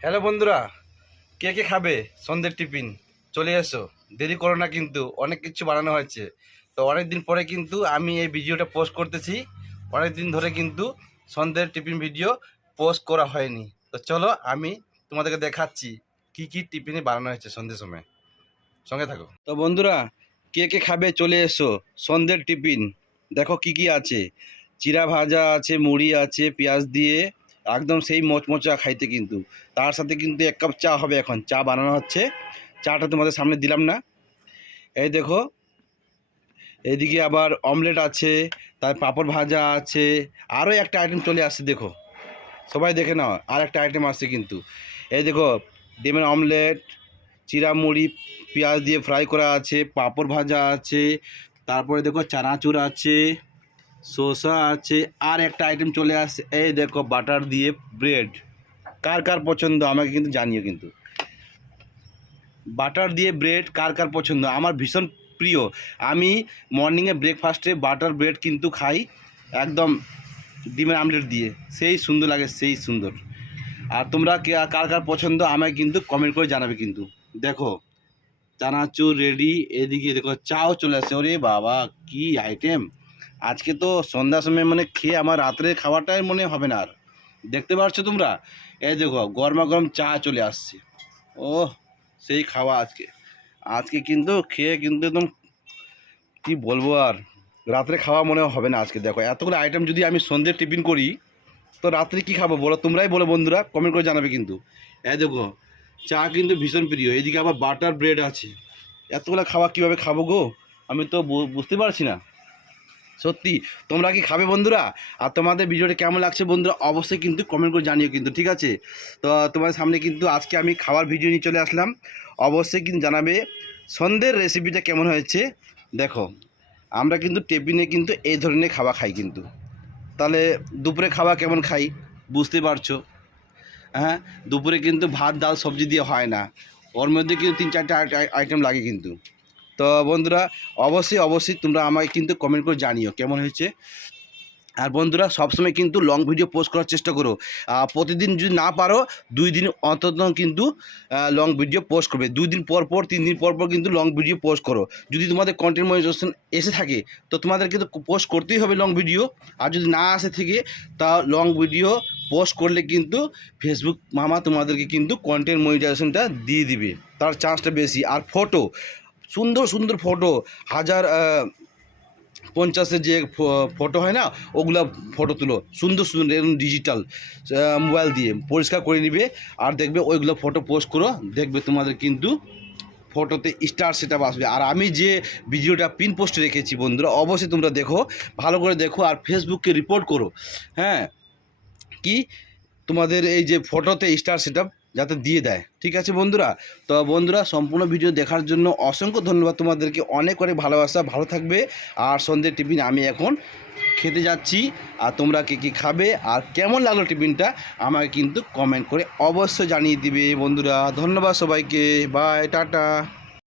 Hello বন্ধুরা, কে কে খাবে? সন্ধ্যের টিফিন। চলে এসো। দেরি করো না কিন্তু, অনেক কিছু বানানো হয়েছে। তো অনেক দিন পরে কিন্তু আমি এই ভিডিওটা পোস্ট করতেছি। অনেক দিন ধরে কিন্তু সন্ধ্যের টিফিন ভিডিও পোস্ট করা হয়নি। তো চলো আমি তোমাদেরকে দেখাচ্ছি কি কি টিফিনে বানানো হয়েছে সন্ধ্যের সময়। সঙ্গে থাকো। তো বন্ধুরা, কে কে খাবে চলে এসো। সন্ধ্যের টিফিন। দেখো কি কি আছে। চিরা ভাজা আছে, মুড়ি আছে, পেঁয়াজ দিয়ে একদম সেই মচমচা খাইতে কিন্তু। তার সাথে কিন্তু এক কাপ চা হবে এখন। চা বানানো হচ্ছে। চাটা তোমাদের সামনে দিলাম না। এই দেখো, এইদিকে আবার অমলেট আছে, তার পাঁপড় ভাজা আছে আরও একটা আইটেম চলে আসছে, দেখো। সবাই দেখে নাও, আর একটা আইটেম আসছে কিন্তু। এই দেখো, ডিমের অমলেট চিরা মুড়ি পেঁয়াজ দিয়ে ফ্রাই করা আছে, পাঁপড় ভাজা আছে, তারপরে দেখো চানাচুর আছে। শসা আছে, আর একটা আইটেম চলে আসছে এই দেখো বাটার দিয়ে ব্রেড কার কার পছন্দ আমাকে কিন্তু জানিও কিন্তু। বাটার দিয়ে ব্রেড কার কার পছন্দ? আমার ভীষণ প্রিয়। আমি মর্নিংয়ে ব্রেকফাস্টে বাটার ব্রেড কিন্তু খাই একদম ডিমের আমলেট দিয়ে। সেই সুন্দর লাগে, সেই সুন্দর। আর তোমরা কার কার পছন্দ আমাকে কিন্তু কমেন্ট করে জানাবে কিন্তু। দেখো, চানাচুর রেডি এদিকে দেখো, চাও চলে আসছে ওরে বাবা, কি আইটেম আজকে তো সন্ধ্যার সময় মানে খেয়ে আমার রাত্রে খাওয়াটাই মনে হবে না আর। দেখতে পাচ্ছ তোমরা? এই দেখো গরমা গরম চা চলে আসছে। ও সেই খাওয়া আজকে। আজকে কিন্তু খেয়ে কিন্তু একদম কি বলব আর, রাত্রে খাওয়া মনে হবে না আজকে। দেখো, এতগুলো আইটেম যদি আমি সন্ধ্যে টিফিন করি, তো রাত্রে কি খাব বলো? তোমরাই বলো বন্ধুরা কমেন্ট করে জানাবে কিন্তু। এই দেখো, চা কিন্তু ভীষণ প্রিয়। এদিকে আবার বাটার ব্রেড আছে। এতগুলো খাওয়া কীভাবে খাব গো? আমি তো বুঝতে পারছি না। সত্যি, তোমরা কি খাবে বন্ধুরা? আর তোমাদের ভিডিওটা কেমন লাগছে বন্ধুরা, অবশ্যই কিন্তু কমেন্ট করে জানিও কিন্তু, ঠিক আছে? তো তোমার সামনে কিন্তু আজকে আমি খাবার ভিডিও নিয়ে চলে আসলাম। অবশ্যই কিন্তু জানাবে সন্ধ্যের রেসিপিটা কেমন হয়েছে। দেখো, আমরা কিন্তু টিফিনে কিন্তু এই ধরনের খাওয়া খাই কিন্তু। তাহলে দুপুরে খাওয়া কেমন খাই? বুঝতে পারছ? হ্যাঁ দুপুরে কিন্তু ভাত, ডাল, সবজি দিয়ে হয় না। ওর মধ্যে কিন্তু তিন চারটে আইটেম লাগে কিন্তু। তো বন্ধুরা, অবশ্যই অবশ্যই তোমরা আমাকে কিন্তু কমেন্ট করে জানিও কেমন হয়েছে। আর বন্ধুরা, সবসময় কিন্তু লং ভিডিও পোস্ট করার চেষ্টা করো। প্রতিদিন যদি না পারো, দুই দিন অন্তত কিন্তু লং ভিডিও পোস্ট করবে। দুই দিন পর পর, তিন দিন পর পর কিন্তু লং ভিডিও পোস্ট করো। যদি তোমাদের কন্টেন্ট মনিটাইজেশন এসে থাকে, তো তোমাদের কিন্তু পোস্ট করতেই হবে লং ভিডিও আর যদি না আসে থেকে, তা লং ভিডিও পোস্ট করলে কিন্তু ফেসবুক মামা তোমাদেরকে কিন্তু কন্টেন্ট মনিটাইজেশনটা দিয়ে দিবে। তার চান্সটা বেশি। আর ফটো সুন্দর সুন্দর ফটো হাজার পঞ্চাশের যে ফটো হয় না, ওগুলা ফটো তুলো। সুন্দর সুন্দর, এরকম ডিজিটাল মোবাইল দিয়ে। পরিষ্কার করে নিবে। আর দেখবে ওইগুলো ফটো পোস্ট করো। দেখবে তোমাদের কিন্তু ফটোতে স্টার সেট আসবে। আর আমি যে ভিডিওটা পিন পোস্টে রেখেছি বন্ধুরা, অবশ্যই তোমরা দেখো। ভালো করে দেখো আর ফেসবুককে রিপোর্ট করো। হ্যাঁ? কি? তোমাদের এই যে ফটোতে স্টার সেট যাতে দিয়ে দেয়। ঠিক আছে বন্ধুরা? তো বন্ধুরা, সম্পূর্ণ ভিডিও দেখার জন্য অসংখ্য ধন্যবাদ তোমাদেরকে। অনেক অনেক ভালোবাসা, ভালো থাকবে। আর সন্ধ্যের টিফিন আমি এখন খেতে যাচ্ছি। আর তোমরা কে কী খাবে? আর কেমন লাগল টিফিনটা? আমাকে কিন্তু কমেন্ট করে অবশ্যই জানিয়ে দিবে বন্ধুরা। ধন্যবাদ সবাইকে। Bye tata.